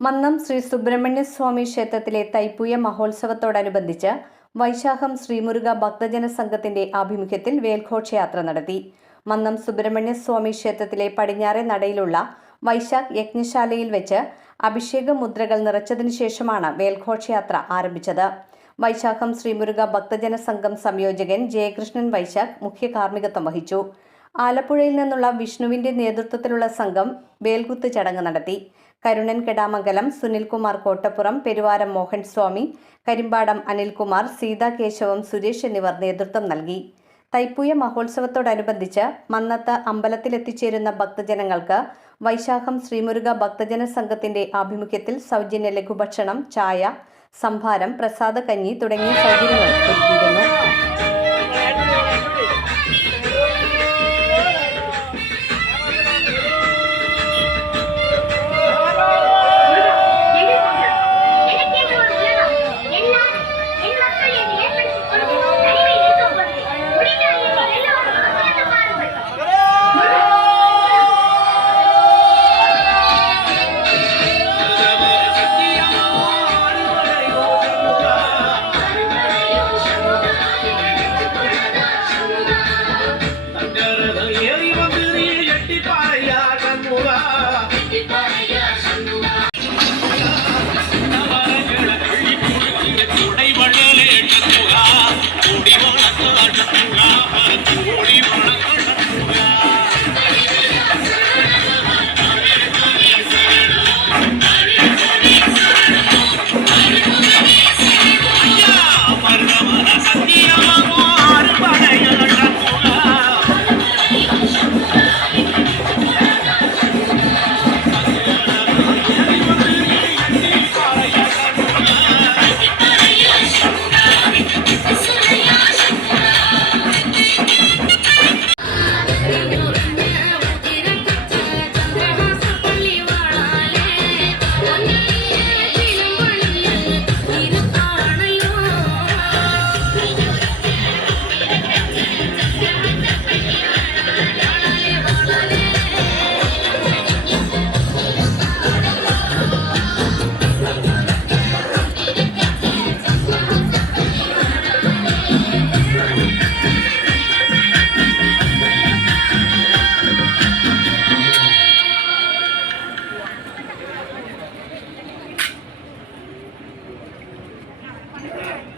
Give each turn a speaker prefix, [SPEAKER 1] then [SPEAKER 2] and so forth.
[SPEAKER 1] മന്നം ശ്രീ സുബ്രഹ്മണ്യ സ്വാമി ക്ഷേത്രത്തിലെ തൈപ്പൂയ മഹോത്സവത്തോടനുബന്ധിച്ച് വൈശാഖം ശ്രീമുരുക ഭക്തജന സംഘത്തിന്റെ ആഭിമുഖ്യത്തിൽ വേൽഘോഷയാത്ര നടത്തി. മന്നം സുബ്രഹ്മണ്യ സ്വാമി ക്ഷേത്രത്തിലെ പടിഞ്ഞാറെ നടയിലുള്ള വൈശാഖ് യജ്ഞശാലയിൽ വെച്ച് അഭിഷേക മുദ്രകൾ നിറച്ചതിനു ശേഷമാണ് വേൽഘോഷയാത്ര ആരംഭിച്ചത്. വൈശാഖം ശ്രീമുരുക ഭക്തജന സംഘം സംയോജകൻ ജയകൃഷ്ണൻ വൈശാഖ് മുഖ്യ കാർമ്മികത്വം വഹിച്ചു. ആലപ്പുഴയിൽ നിന്നുള്ള വിഷ്ണുവിന്റെ നേതൃത്വത്തിലുള്ള സംഘം വേൽകുത്ത് ചടങ്ങ് നടത്തി. കരുണൻ കെടാമംഗലം സുനിൽകുമാർ കോട്ടപ്പുറം പെരുവാരം മോഹൻ സ്വാമി കരിമ്പാടം അനിൽകുമാർ സീതാ കേശവം സുരേഷ് എന്നിവർ നേതൃത്വം നൽകി. തൈപ്പൂയ മഹോത്സവത്തോടനുബന്ധിച്ച് മന്നത്ത് അമ്പലത്തിലെത്തിച്ചേരുന്ന ഭക്തജനങ്ങൾക്ക് വൈശാഖം ശ്രീമുരുക ഭക്തജന സംഘത്തിന്റെ ആഭിമുഖ്യത്തിൽ സൗജന്യ ലഘുഭക്ഷണം ചായ സംഭാരം പ്രസാദ കഞ്ഞി തുടങ്ങിയ സൗകര്യങ്ങൾ ഒരുക്കിയിരുന്നു. Yeah.